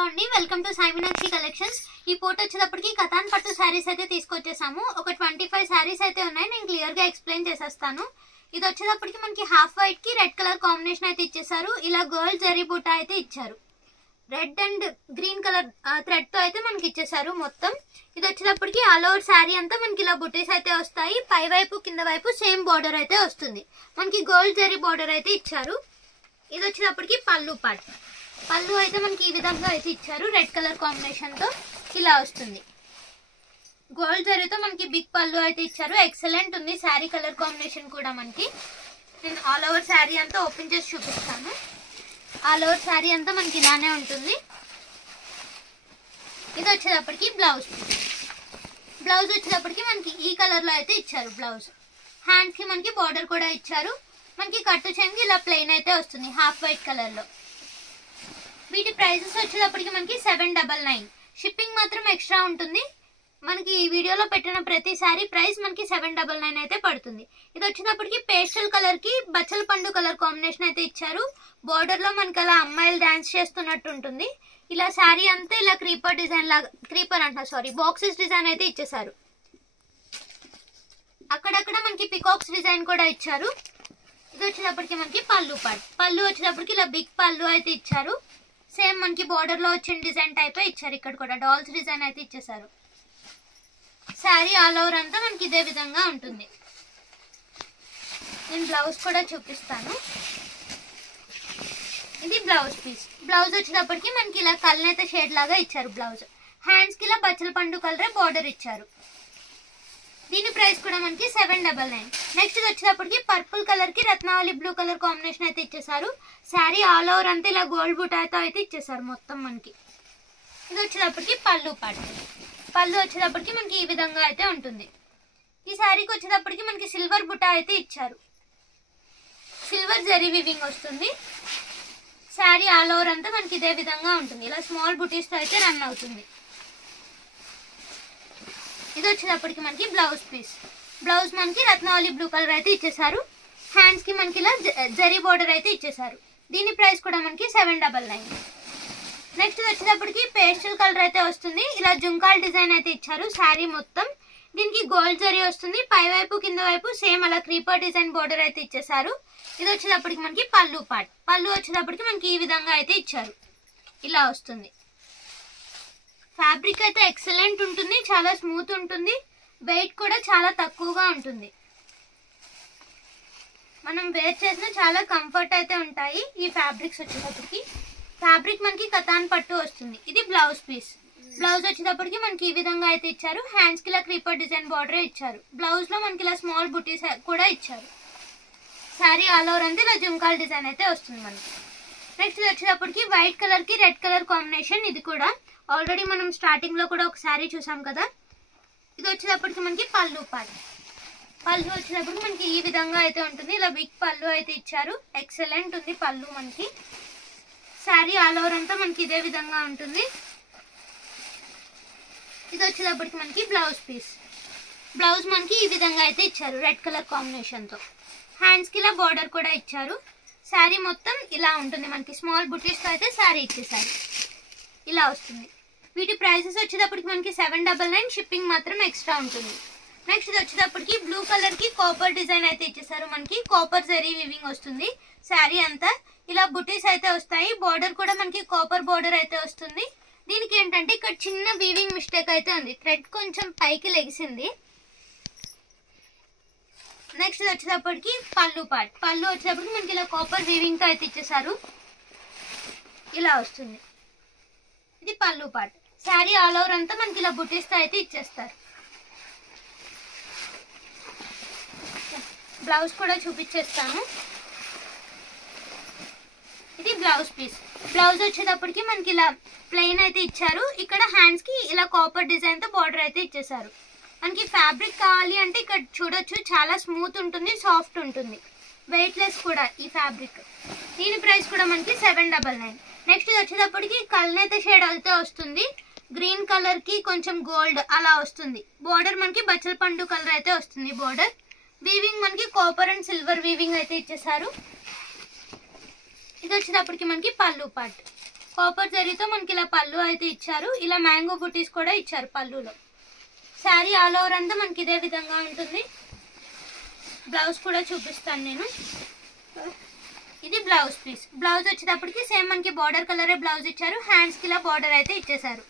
Hello అండి, welcome to Sai Meenakshi collections. ఈ photo వచ్చేటప్పటికి కతాన్ పట్టు శారీస్ అయితే తీసుకొచ్చేసాము. ఒక 25 శారీస్ అయితే ఉన్నాయి. నేను క్లియర్ గా ఎక్స్ప్లెయిన్ చేసేస్తాను. ఇది వచ్చేటప్పటికి మనకి హాఫ్ వైట్ కి రెడ్ కలర్ కాంబినేషన్ అయితే ఇచ్చేసారు. ఇలా గోల్డ్ జరీ బూటా అయితే ఇచ్చారు. Red and green colour thread తో అయితే మనకి ఇచ్చేసారు మొత్తం. ఇది వచ్చేటప్పటికి ఆల్ ఓవర్ శారీ అంతా మనకి ఇలా బుటీస్ అయితే వస్తాయి. పై వైపు కింద వైపు సేమ్ బోర్డర్ అయితే వస్తుంది. మనకి గోల్డ్ జరీ బోర్డర్ అయితే ఇచ్చారు. ఇది వచ్చేటప్పటికి పళ్ళు పార్ట్. పళ్ళు అయితే మనకి ఈ విధంగా అయితే ఇచ్చారు. రెడ్ కలర్ కాంబినేషన్ తో ఇలా వస్తుంది. గోల్డ్ జరీతో మనకి బిగ్ పళ్ళు అయితే ఇచ్చారు. ఎక్సలెంట్ ఉంది శారీ కలర్ కాంబినేషన్ కూడా. మనకి నేను ఆల్ ఓవర్ శారీ అంతా ఓపెన్ చేసి చూపిస్తాను. ఆల్ ఓవర్ శారీ అంతా మనకి ఇలానే ఉంటుంది. ఇది వచ్చేటప్పటికి బ్లౌజ్. బ్లౌజ్ వచ్చేటప్పటికి మనకి ఈ కలర్ లో అయితే ఇచ్చారు. బ్లౌజ్ హ్యాండ్స్ కి మనకి బార్డర్ కూడా ఇచ్చారు. మనకి కట్టు చెంగి ఇలా ప్లెయిన్ అయితే వస్తుంది హాఫ్ వైట్ కలర్ లో. వీటి ప్రైసెస్ వచ్చేటప్పటికి మనకి 799. షిప్పింగ్ మాత్రం ఎక్స్ట్రా ఉంటుంది. మనకి ఈ వీడియోలో పెట్టిన ప్రతి సారీ ప్రైస్ మనకి 799 అయితే పడుతుంది. ఇది వచ్చేటప్పటికి పేస్టల్ కలర్ కి బచ్చల పండు కలర్ కాంబినేషన్ అయితే ఇచ్చారు. బోర్డర్ లో మనకి అలా అమ్మాయిలు డాన్స్ చేస్తున్నట్టు ఉంటుంది. ఇలా శారీ అంతా ఇలా క్రీపర్ డిజైన్ లాగా బాక్సెస్ డిజైన్ అయితే ఇచ్చేసారు. అక్కడక్కడ మనకి పికాక్స్ డిజైన్ కూడా ఇచ్చారు. ఇది వచ్చేటప్పటికి మనకి పళ్ళు పార్ట్. పళ్ళు వచ్చేటప్పటికి ఇలా బిగ్ పళ్ళు అయితే ఇచ్చారు. సేమ్ మనకి బోర్డర్ లో వచ్చిన డిజైన్ టైప్ ఇచ్చారు. ఇక్కడ కూడా డాల్స్ డిజైన్ అయితే ఇచ్చేసారు. శారీ ఆల్ ఓవర్ అంతా మనకి ఇదే విధంగా ఉంటుంది. నేను బ్లౌజ్ కూడా చూపిస్తాను. ఇది బ్లౌజ్ పీస్. బ్లౌజ్ వచ్చేటప్పటికి మనకి ఇలా కల్నేత షేడ్ లాగా ఇచ్చారు. బ్లౌజ్ హ్యాండ్స్ కి ఇలా బచ్చల పండు కలరే బోర్డర్ ఇచ్చారు. దీని ప్రైస్ కూడా మనకి 799. నెక్స్ట్ ఇది వచ్చేటప్పటికి పర్పుల్ కలర్ కి రత్నావళి బ్లూ కలర్ కాంబినేషన్ అయితే ఇచ్చేసారు. శారీ ఆల్ ఓవర్ అంతా ఇలా గోల్డ్ బుటాతో అయితే ఇచ్చేసారు మొత్తం మనకి. ఇది వచ్చేటప్పటికి పళ్ళు పార్ట్. పళ్ళు వచ్చేటప్పటికి మనకి ఈ విధంగా అయితే ఉంటుంది. ఈ శారీకి వచ్చేటప్పటికి మనకి సిల్వర్ బుటా అయితే ఇచ్చారు. సిల్వర్ జరీ వివింగ్ వస్తుంది. శారీ ఆల్ ఓవర్ అంతా మనకి ఇదే విధంగా ఉంటుంది. ఇలా స్మాల్ బుటీస్ తో అయితే రన్ అవుతుంది. ఇది వచ్చేటప్పటికి మనకి బ్లౌజ్ పీస్. బ్లౌజ్ మనకి రత్నావళి బ్లూ కలర్ అయితే ఇచ్చేసారు. హ్యాండ్స్ కి మనకి ఇలా జరీ బోర్డర్ అయితే ఇచ్చేసారు. దీని ప్రైస్ కూడా మనకి 799. నెక్స్ట్ వచ్చేటప్పటికి పేస్టల్ కలర్ అయితే వస్తుంది. ఇలా జుంకాల్ డిజైన్ అయితే ఇచ్చారు శారీ మొత్తం. దీనికి గోల్డ్ జరీ వస్తుంది. పై వైపు కింద వైపు సేమ్ అలా క్రీపర్ డిజైన్ బోర్డర్ అయితే ఇచ్చేసారు. ఇది వచ్చేటప్పటికి మనకి పళ్ళు పార్ట్. పళ్ళు వచ్చేటప్పటికి మనకి ఈ విధంగా అయితే ఇచ్చారు. ఇలా వస్తుంది. ఫ్యాబ్రిక్ అయితే ఎక్సలెంట్ ఉంటుంది. చాలా స్మూత్ ఉంటుంది. వెయిట్ కూడా చాలా తక్కువగా ఉంటుంది. మనం వేర్ చేసిన చాలా కంఫర్ట్ అయితే ఉంటాయి ఈ ఫ్యాబ్రిక్స్ వచ్చేటప్పటికి. ఫ్యాబ్రిక్ మనకి కతాన్ పట్టు వస్తుంది. ఇది బ్లౌజ్ పీస్. బ్లౌజ్ వచ్చేటప్పటికి మనకి ఈ విధంగా అయితే ఇచ్చారు. హ్యాండ్స్ కి ఇలా క్రీపర్ డిజైన్ బార్డర్ ఇచ్చారు. బ్లౌజ్ లో మనకి ఇలా స్మాల్ బుటీస్ కూడా ఇచ్చారు. శారీ ఆల్ ఓవర్ అంతా ఇలా జుంకాల్ డిజైన్ అయితే వస్తుంది మనకి. నెక్స్ట్ వచ్చేటప్పటికి వైట్ కలర్ కి రెడ్ కలర్ కాంబినేషన్. ఇది కూడా ఆల్రెడీ మనం స్టార్టింగ్ లో కూడా ఒక శారీ చూసాం కదా. ఇది వచ్చేటప్పటికి మనకి పళ్ళు పార్ట్. పళ్ళు వచ్చేటప్పటికి మనకి ఈ విధంగా అయితే ఉంటుంది. ఇలా బిగ్ పళ్ళు అయితే ఇచ్చారు. ఎక్సలెంట్ ఉంది పళ్ళు మనకి. శారీ ఆల్ ఓవర్ అంతా మనకి ఇదే విధంగా ఉంటుంది. ఇది వచ్చేటప్పటికి మనకి బ్లౌజ్ పీస్. బ్లౌజ్ మనకి ఈ విధంగా అయితే ఇచ్చారు రెడ్ కలర్ కాంబినేషన్ తో. హ్యాండ్స్ కి ఇలా బార్డర్ కూడా ఇచ్చారు. శారీ మొత్తం ఇలా ఉంటుంది మనకి. స్మాల్ బుటీస్ తో అయితే శారీ ఇచ్చేసారు. ఇలా వస్తుంది. వీటి ప్రైసెస్ వచ్చేటప్పటికి మనకి 799. షిప్పింగ్ మాత్రం ఎక్స్ట్రా ఉంటుంది. నెక్స్ట్ ఇది వచ్చేటప్పటికి బ్లూ కలర్ కి కాపర్ డిజైన్ అయితే ఇచ్చేసారు. మనకి కాపర్ జరీ వివింగ్ వస్తుంది. శారీ అంతా ఇలా బుటీస్ అయితే వస్తాయి. బార్డర్ కూడా మనకి కాపర్ బార్డర్ అయితే వస్తుంది. దీనికి ఏంటంటే ఇక్కడ చిన్న వీవింగ్ మిస్టేక్ అయితే ఉంది. థ్రెడ్ కొంచెం పైకి లెగిసింది. నెక్స్ట్ ఇది వచ్చేటప్పటికి పళ్ళు పార్ట్. పళ్ళు వచ్చేటప్పటికి మనకి ఇలా కాపర్ వీవింగ్ తో అయితే ఇచ్చేసారు. ఇలా వస్తుంది. ఇది పళ్ళు పార్ట్. శారీ ఆల్ ఓవర్ అంతా మనకి ఇలా బుటీస్ తో అయితే ఇచ్చేస్తారు. బ్లౌజ్ కూడా చూపించేస్తాను. ఇది బ్లౌజ్ పీస్. బ్లౌజ్ వచ్చేటప్పటికి మనకి ఇలా ప్లెయిన్ అయితే ఇచ్చారు. ఇక్కడ హ్యాండ్స్ కి ఇలా కాపర్ డిజైన్ తో బార్డర్ అయితే ఇచ్చేసారు. మనకి ఫ్యాబ్రిక్ కావాలి అంటే ఇక్కడ చూడొచ్చు. చాలా స్మూత్ ఉంటుంది, సాఫ్ట్ ఉంటుంది, వెయిట్ లెస్ కూడా ఈ ఫ్యాబ్రిక్. దీని ప్రైస్ కూడా మనకి 799. నెక్స్ట్ వచ్చేటప్పటికి కల్నేత షేడ్ అయితే వస్తుంది. గ్రీన్ కలర్ కి కొంచెం గోల్డ్ అలా వస్తుంది. బోర్డర్ మనకి బచ్చల పండు కలర్ అయితే వస్తుంది. బోర్డర్ వీవింగ్ మనకి కాపర్ అండ్ సిల్వర్ వీవింగ్ అయితే ఇచ్చేసారు. ఇది వచ్చేటప్పటికి మనకి పళ్ళు పార్ట్. కాపర్ జరీతో మనకి ఇలా పళ్ళు అయితే ఇచ్చారు. ఇలా మ్యాంగో బుటీస్ కూడా ఇచ్చారు పళ్ళులో. శారీ ఆల్ ఓవర్ అంతా మనకి ఇదే విధంగా ఉంటుంది. బ్లౌజ్ కూడా చూపిస్తాను నేను. ఇది బ్లౌజ్ పీస్. బ్లౌజ్ వచ్చేటప్పటికి సేమ్ మనకి బార్డర్ కలరే బ్లౌజ్ ఇచ్చారు. హ్యాండ్స్కి ఇలా బార్డర్ అయితే ఇచ్చేసారు.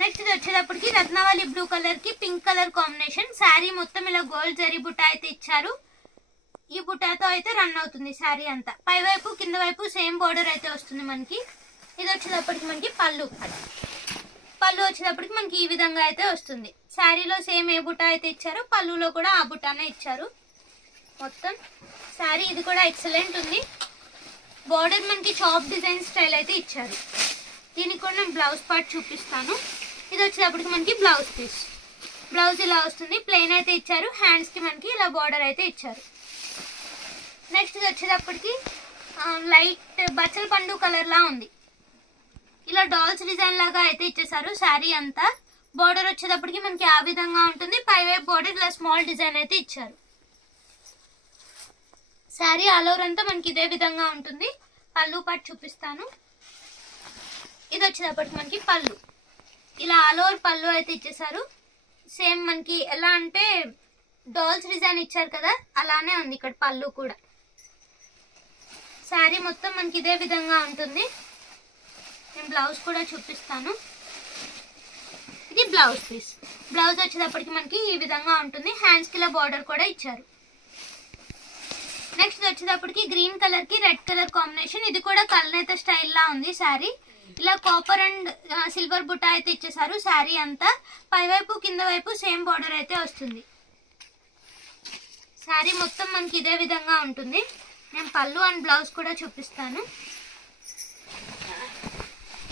నెక్స్ట్ ఇది వచ్చేటప్పటికి రత్నావళి బ్లూ కలర్కి పింక్ కలర్ కాంబినేషన్. శారీ మొత్తం ఇలా గోల్డ్ జరీ బుట్ట అయితే ఇచ్చారు. ఈ బుట్టాతో అయితే రన్ అవుతుంది శారీ అంతా. పై వైపు కింద వైపు సేమ్ బార్డర్ అయితే వస్తుంది మనకి. ఇది వచ్చేటప్పటికి మనకి పళ్ళు. పళ్ళు వచ్చేటప్పటికి మనకి ఈ విధంగా అయితే వస్తుంది. శారీలో సేమ్ ఏ బుట్ట అయితే ఇచ్చారో పళ్ళులో కూడా ఆ బుట్టానే ఇచ్చారు మొత్తం. శారీ ఇది కూడా ఎక్సలెంట్ ఉంది. బార్డర్ మనకి చాప్ డిజైన్ స్టైల్ అయితే ఇచ్చారు. దీనికి కూడా నేను బ్లౌజ్ పార్ట్ చూపిస్తాను. ఇది వచ్చేటప్పటికి మనకి బ్లౌజ్ పీస్. బ్లౌజ్ ఇలా వస్తుంది. ప్లెయిన్ అయితే ఇచ్చారు. హ్యాండ్స్కి మనకి ఇలా బార్డర్ అయితే ఇచ్చారు. నెక్స్ట్ ఇది వచ్చేటప్పటికి లైట్ బచ్చల పండు కలర్ లా ఉంది. ఇలా డాల్స్ డిజైన్ లాగా అయితే ఇచ్చేసారు శారీ అంతా. బార్డర్ వచ్చేటప్పటికి మనకి ఆ విధంగా ఉంటుంది. పైవైపు బార్డర్ ఇలా స్మాల్ డిజైన్ అయితే ఇచ్చారు. శారీ ఆల్ ఓవర్ అంతా మనకి ఇదే విధంగా ఉంటుంది. పళ్ళు పాటు చూపిస్తాను. ఇది వచ్చేటప్పటికి మనకి పళ్ళు. ఇలా ఆల్ ఓవర్ పళ్ళు అయితే ఇచ్చేసారు. సేమ్ మనకి ఎలా అంటే డాల్స్ డిజైన్ ఇచ్చారు కదా, అలానే ఉంది ఇక్కడ పళ్ళు కూడా. శారీ మొత్తం మనకి ఇదే విధంగా ఉంటుంది. నేను బ్లౌజ్ కూడా చూపిస్తాను. ఇది బ్లౌజ్ పీస్. బ్లౌజ్ వచ్చేటప్పటికి మనకి ఈ విధంగా ఉంటుంది. హ్యాండ్స్కి ఇలా బార్డర్ కూడా ఇచ్చారు. నెక్స్ట్ వచ్చేటప్పటికి గ్రీన్ కలర్ కి రెడ్ కలర్ కాంబినేషన్. ఇది కూడా కల్నేత స్టైల్ లా ఉంది శారీ. ఇలా కాపర్ అండ్ సిల్వర్ బుట్ట అయితే ఇచ్చేసారు శారీ అంతా. పైవైపు కింద వైపు సేమ్ బార్డర్ అయితే వస్తుంది. శారీ మొత్తం మనకి ఇదే విధంగా ఉంటుంది. నేను పళ్ళు అండ్ బ్లౌజ్ కూడా చూపిస్తాను.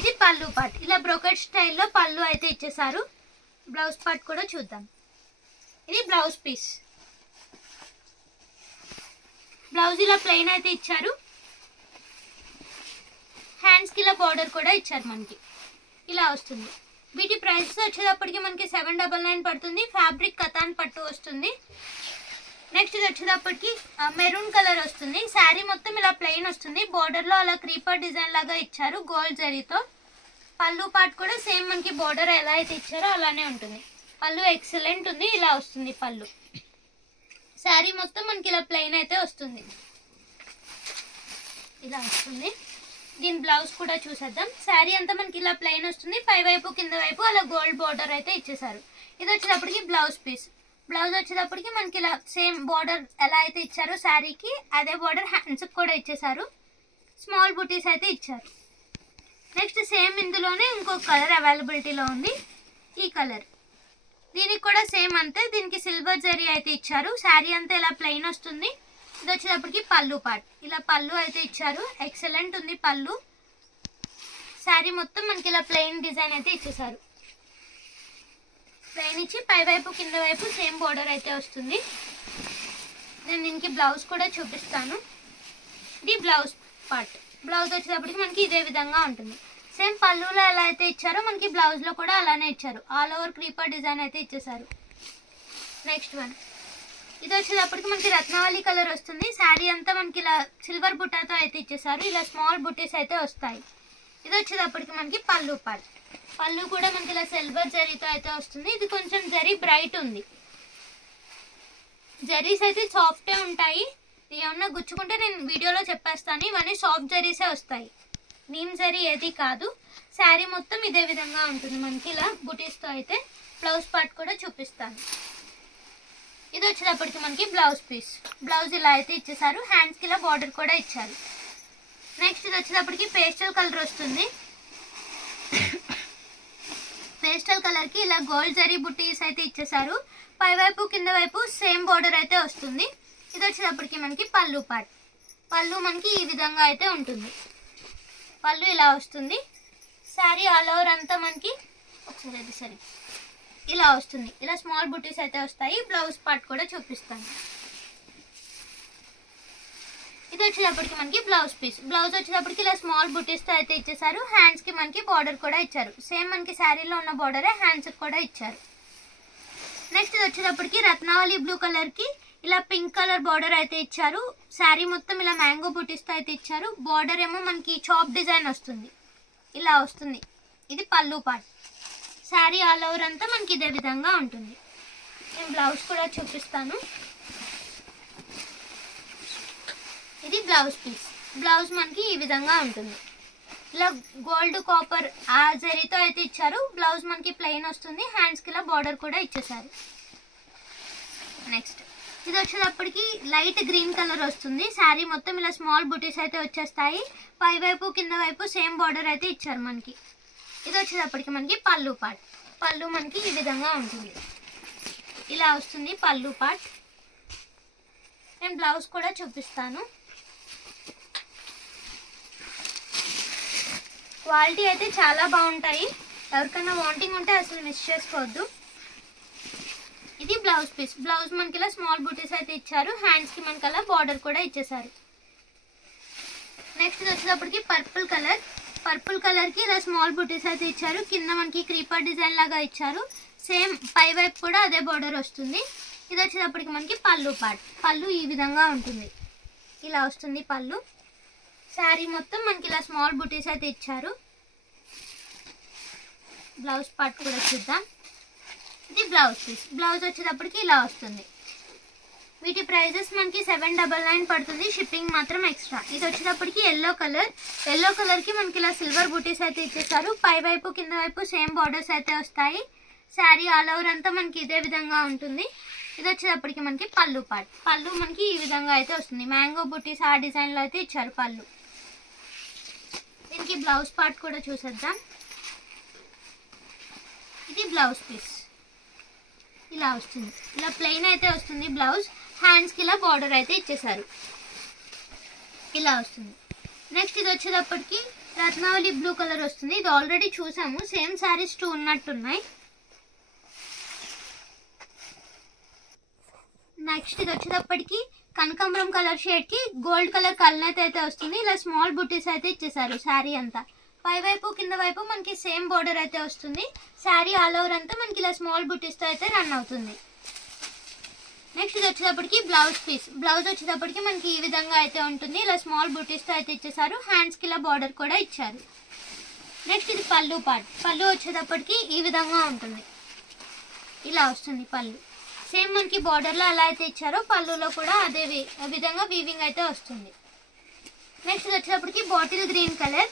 ఇది పళ్ళు పార్ట్. ఇలా బ్రోకెట్ స్టైల్లో పళ్ళు అయితే ఇచ్చేసారు. బ్లౌజ్ పార్ట్ కూడా చూద్దాం. ఇది బ్లౌజ్ పీస్. బ్లౌజ్ ఇలా ప్లెయిన్ అయితే ఇచ్చారు. హ్యాండ్స్కి ఇలా బార్డర్ కూడా ఇచ్చారు మనకి. ఇలా వస్తుంది. వీటి ప్రైస్ వచ్చేటప్పటికి మనకి 799 పడుతుంది. ఫ్యాబ్రిక్ కతాన్ పట్టు వస్తుంది. నెక్స్ట్ ఇది వచ్చేటప్పటికి మెరూన్ కలర్ వస్తుంది. శారీ మొత్తం ఇలా ప్లెయిన్ వస్తుంది. బార్డర్లో అలా క్రీపర్ డిజైన్ లాగా ఇచ్చారు గోల్డ్ జరీతో. పళ్ళు పార్ట్ కూడా సేమ్ మనకి బార్డర్ ఎలా అయితే ఇచ్చారో అలానే ఉంటుంది. పళ్ళు ఎక్సలెంట్ ఉంది. ఇలా వస్తుంది పళ్ళు. శారీ మొత్తం మనకి ఇలా ప్లెయిన్ అయితే వస్తుంది. ఇలా వస్తుంది. దీని బ్లౌజ్ కూడా చూసేద్దాం. శారీ అంతా మనకి ఇలా ప్లెయిన్ వస్తుంది. పై వైపు కింద వైపు అలా గోల్డ్ బార్డర్ అయితే ఇచ్చేసారు. ఇది వచ్చేటప్పటికి బ్లౌజ్ పీస్. బ్లౌజ్ వచ్చేటప్పటికి మనకి ఇలా సేమ్ బార్డర్ ఎలా అయితే ఇచ్చారో శారీకి అదే బార్డర్ హ్యాండ్స్కి కూడా ఇచ్చేసారు. స్మాల్ బుటీస్ అయితే ఇచ్చారు. నెక్స్ట్ సేమ్ ఇందులోనే ఇంకొక కలర్ అవైలబిలిటీలో ఉంది. ఈ కలర్. దీనికి కూడా సేమ్ అంతే. దీనికి సిల్వర్ జరీ అయితే ఇచ్చారు. శారీ అంతా ఇలా ప్లెయిన్ వస్తుంది. ఇది వచ్చేటప్పటికి పళ్ళు పార్ట్. ఇలా పళ్ళు అయితే ఇచ్చారు. ఎక్సలెంట్ ఉంది పళ్ళు. శారీ మొత్తం మనకి ఇలా ప్లెయిన్ డిజైన్ అయితే ఇచ్చేసారు. ప్లెయిన్ ఇచ్చి పై వైపు కింద వైపు సేమ్ బార్డర్ అయితే వస్తుంది. నేను దీనికి బ్లౌజ్ కూడా చూపిస్తాను. ఇది బ్లౌజ్ పార్ట్. బ్లౌజ్ వచ్చేటప్పటికి మనకి ఇదే విధంగా ఉంటుంది. సేమ్ పళ్ళులో ఎలా అయితే ఇచ్చారో మనకి బ్లౌజ్లో కూడా అలానే ఇచ్చారు. ఆల్ ఓవర్ క్రీపర్ డిజైన్ అయితే ఇచ్చేసారు. Next one. ఇది వచ్చేటప్పటికి మనకి రత్నావళి కలర్ వస్తుంది. శారీ అంతా మనకి ఇలా సిల్వర్ బుట్టాతో అయితే ఇచ్చేసారు. ఇలా స్మాల్ బుట్టీస్ అయితే వస్తాయి. ఇది వచ్చేటప్పటికి మనకి పళ్ళు పార్ట్. పళ్ళు కూడా మనకి ఇలా సిల్వర్ జరీతో అయితే వస్తుంది. ఇది కొంచెం జరీ బ్రైట్ ఉంది. జరీస్ అయితే సాఫ్టే ఉంటాయి. ఏమన్నా గుచ్చుకుంటే నేను వీడియోలో చెప్పేస్తాను. ఇవన్నీ సాఫ్ట్ జరీసే వస్తాయి. నీమ్ జరీ ఏది కాదు. శారీ మొత్తం ఇదే విధంగా ఉంటుంది మనకి ఇలా బుటీస్తో అయితే. బ్లౌజ్ పార్ట్ కూడా చూపిస్తాను. ఇది వచ్చేటప్పటికి మనకి బ్లౌజ్ పీస్. బ్లౌజ్ ఇలా అయితే ఇచ్చేసారు. హ్యాండ్స్కి ఇలా బార్డర్ కూడా ఇచ్చారు. నెక్స్ట్ ఇది వచ్చేటప్పటికి పేస్టల్ కలర్ వస్తుంది. పేస్టల్ కలర్కి ఇలా గోల్డ్ జరీ బుటీస్ అయితే ఇచ్చేసారు. పైవైపు కింద వైపు సేమ్ బార్డర్ అయితే వస్తుంది. ఇది వచ్చేటప్పటికి మనకి పళ్ళు పార్ట్. పళ్ళు మనకి ఈ విధంగా అయితే ఉంటుంది. పళ్ళు ఇలా వస్తుంది. శారీ ఆల్ ఓవర్ అంతా మనకి ఒకసారి అది సరే ఇలా వస్తుంది. ఇలా స్మాల్ బుటీస్ అయితే వస్తాయి. బ్లౌజ్ పార్ట్ కూడా చూపిస్తాను. ఇది వచ్చేటప్పటికి మనకి బ్లౌజ్ పీస్. బ్లౌజ్ వచ్చేటప్పటికి ఇలా స్మాల్ బుటీస్తో అయితే ఇచ్చేసారు. హ్యాండ్స్కి మనకి బార్డర్ కూడా ఇచ్చారు. సేమ్ మనకి శారీలో ఉన్న బార్డరే హ్యాండ్స్కి కూడా ఇచ్చారు. నెక్స్ట్ ఇది వచ్చేటప్పటికి రత్నావళి బ్లూ కలర్కి ఇలా పింక్ కలర్ బార్డర్ అయితే ఇచ్చారు. శారీ మొత్తం ఇలా మ్యాంగో బూటీస్తో అయితే ఇచ్చారు. బార్డర్ ఏమో మనకి చాప్ డిజైన్ వస్తుంది, ఇలా వస్తుంది. ఇది పళ్ళు పార్ట్. శారీ ఆల్ ఓవర్ అంతా మనకి ఇదే విధంగా ఉంటుంది. నేను బ్లౌజ్ కూడా చూపిస్తాను. ఇది బ్లౌజ్ పీస్. బ్లౌజ్ మనకి ఈ విధంగా ఉంటుంది. ఇలా గోల్డ్ కాపర్ ఆ జరీతో అయితే ఇచ్చారు. బ్లౌజ్ మనకి ప్లెయిన్ వస్తుంది. హ్యాండ్స్కి ఇలా బార్డర్ కూడా ఇచ్చేసారు. నెక్స్ట్ ఇది వచ్చేటప్పటికి లైట్ గ్రీన్ కలర్ వస్తుంది. శారీ మొత్తం ఇలా స్మాల్ బుటీస్ అయితే వచ్చేస్తాయి. పై వైపు కింద వైపు సేమ్ బార్డర్ అయితే ఇచ్చారు మనకి. ఇది వచ్చేటప్పటికి మనకి పళ్ళు పార్ట్. పళ్ళు మనకి ఈ విధంగా ఉంటుంది, ఇలా వస్తుంది పళ్ళు పార్ట్. నేను బ్లౌజ్ కూడా చూపిస్తాను. క్వాలిటీ అయితే చాలా బాగుంటాయి. ఎవరికైనా వాంటింగ్ ఉంటే అసలు మిస్ చేసుకోవద్దు. ఇది బ్లౌజ్ పీస్. బ్లౌజ్ మనకి ఇలా స్మాల్ బూటీస్ అయితే ఇచ్చారు. హ్యాండ్స్కి మనకి అలా బార్డర్ కూడా ఇచ్చేసారు. నెక్స్ట్ వచ్చేటప్పటికి పర్పుల్ కలర్. పర్పుల్ కలర్కి ఇలా స్మాల్ బూటీస్ అయితే ఇచ్చారు. కింద మనకి క్రీపర్ డిజైన్ లాగా ఇచ్చారు. సేమ్ పై వైపు కూడా అదే బార్డర్ వస్తుంది. ఇది వచ్చేటప్పటికి మనకి పళ్ళు పార్ట్. పళ్ళు ఈ విధంగా ఉంటుంది, ఇలా వస్తుంది పళ్ళు. శారీ మొత్తం మనకి ఇలా స్మాల్ బూటీస్ అయితే ఇచ్చారు. బ్లౌజ్ పార్ట్ కూడా చూద్దాం. ఇది బ్లౌజ్ పీస్. బ్లౌజ్ వచ్చేటప్పటికి ఇలా వస్తుంది. వీటి ప్రైజెస్ మనకి 799 పడుతుంది. షిప్పింగ్ మాత్రం ఎక్స్ట్రా. ఇది వచ్చేటప్పటికి ఎల్లో కలర్. ఎల్లో కలర్కి మనకి ఇలా సిల్వర్ బూటీస్ అయితే ఇచ్చేసారు. పై వైపు కింద వైపు సేమ్ బార్డర్స్ అయితే వస్తాయి. శారీ ఆల్ ఓవర్ అంతా మనకి ఇదే విధంగా ఉంటుంది. ఇది వచ్చేటప్పటికి మనకి పళ్ళు పార్ట్. పళ్ళు మనకి ఈ విధంగా అయితే వస్తుంది. మ్యాంగో బూటీస్ ఆ డిజైన్లో అయితే ఇచ్చారు పళ్ళు. దీనికి బ్లౌజ్ పార్ట్ కూడా చూసేద్దాం. ఇది బ్లౌజ్ పీస్, ఇలా వస్తుంది. ఇలా ప్లెయిన్ అయితే వస్తుంది బ్లౌజ్. హ్యాండ్స్కి ఇలా బార్డర్ అయితే ఇచ్చేసారు, ఇలా వస్తుంది. నెక్స్ట్ ఇది వచ్చేటప్పటికి రత్నావళి బ్లూ కలర్ వస్తుంది. ఇది ఆల్రెడీ చూసాము. సేమ్ శారీస్ 2 ఉన్నట్టున్నాయి. నెక్స్ట్ ఇది వచ్చేటప్పటికి కనకాంబరం కలర్ షేడ్కి గోల్డ్ కలర్ కల్నేత అయితే వస్తుంది. ఇలా స్మాల్ బుటీస్ అయితే ఇచ్చేసారు శారీ అంతా. పై వైపు కింద వైపు మనకి సేమ్ బార్డర్ అయితే వస్తుంది. శారీ ఆల్ ఓవర్ అంతా మనకి ఇలా స్మాల్ బుటీస్తో అయితే రన్ అవుతుంది. నెక్స్ట్ ఇది వచ్చేటప్పటికి బ్లౌజ్ పీస్. బ్లౌజ్ వచ్చేటప్పటికి మనకి ఈ విధంగా అయితే ఉంటుంది. ఇలా స్మాల్ బుటీస్తో అయితే ఇచ్చేసారు. హ్యాండ్స్కి ఇలా బార్డర్ కూడా ఇచ్చారు. నెక్స్ట్ ఇది పళ్ళు పార్ట్. పళ్ళు వచ్చేటప్పటికి ఈ విధంగా ఉంటుంది, ఇలా వస్తుంది పళ్ళు. సేమ్ మనకి బార్డర్లో ఎలా అయితే ఇచ్చారో పళ్ళులో కూడా అదే విధంగా వీవింగ్ అయితే వస్తుంది. నెక్స్ట్ ఇది వచ్చేటప్పటికి bottle green colour.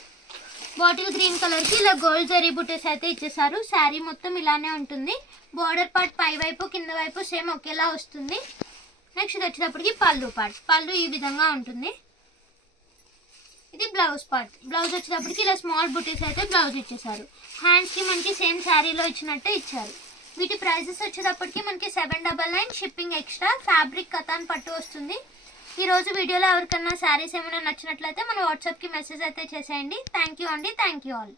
Bottle green కలర్కి ఇలా గోల్డ్ జరీ బుటీస్ అయితే ఇచ్చేసారు. శారీ మొత్తం ఇలానే ఉంటుంది. బార్డర్ పార్ట్ పై వైపు కింద వైపు సేమ్ ఒకేలా వస్తుంది. నెక్స్ట్ ఇది వచ్చేటప్పటికి పళ్ళు పార్ట్. పళ్ళు ఈ విధంగా ఉంటుంది. ఇది బ్లౌజ్ పార్ట్. బ్లౌజ్ వచ్చేటప్పటికి ఇలా స్మాల్ బుటీస్ అయితే బ్లౌజ్ ఇచ్చేసారు. హ్యాండ్స్కి మనకి సేమ్ శారీలో ఇచ్చినట్టే ఇచ్చారు. వీటి ప్రైజెస్ వచ్చేటప్పటికి మనకి 799. Shipping extra. ఫ్యాబ్రిక్ కతాన్ పట్టు వస్తుంది. ఈరోజు వీడియోలో ఎవరికన్నా శారీస్ ఏమైనా నచ్చినట్లయితే మన వాట్సాప్కి మెసేజ్ అయితే చేసేయండి. థ్యాంక్ యూ అండి. Thank you all.